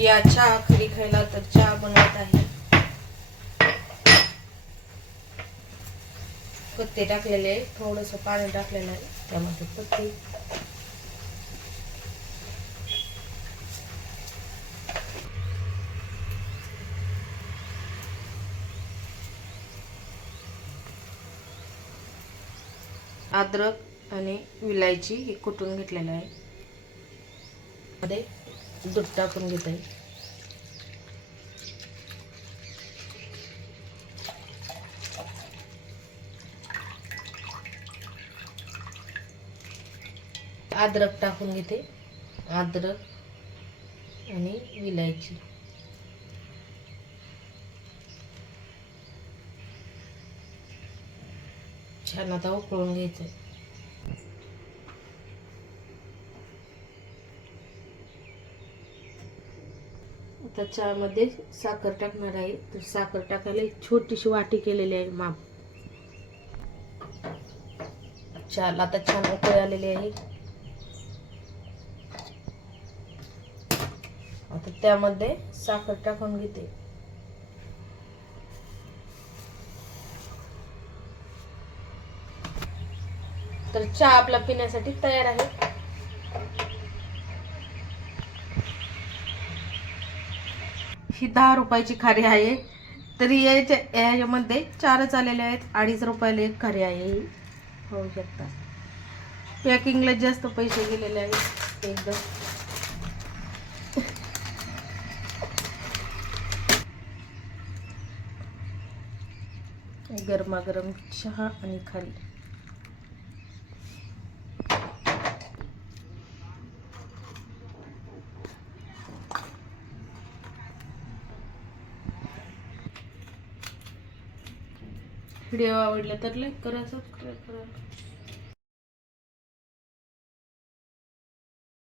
या चहा खरी खायला तर चहा बनवत आहे. पत्ते टाकलेले आहे थोडस पाणी टाकलेलं आहे. त्यामध्ये पत्ते. अद्रक आणि विलायची हे कुटून घेतलेलं आहे. मध्ये दूध टाकून घेत. आहे अद्रक टाकून घेते. अद्रक आणि विलायची. छान आता उकळून घ्यायचं आता चहामध्ये साखर टाकणार आहे. तर साखर टाकायला एक छोटीशी वाटी केलेली आहे माप. चहाला आता छान उकळी आलेली आहे. आता त्यामध्ये साखर टाकून घेते. तर चहा आपला पिण्यासाठी तयार आहे. ही दहा रुपयाची खारी आहे. तरी याच्या याच्यामध्ये चारच आलेले आहेत. अडीच रुपयाला एक खारी आहे. ही होऊ शकतात पॅकिंगला जास्त पैसे गेलेले आहेत. एकदम. गरमागरम चहा आणि खाली व्हिडिओ आवडला तर लाईक करा सबस्क्राईब करा.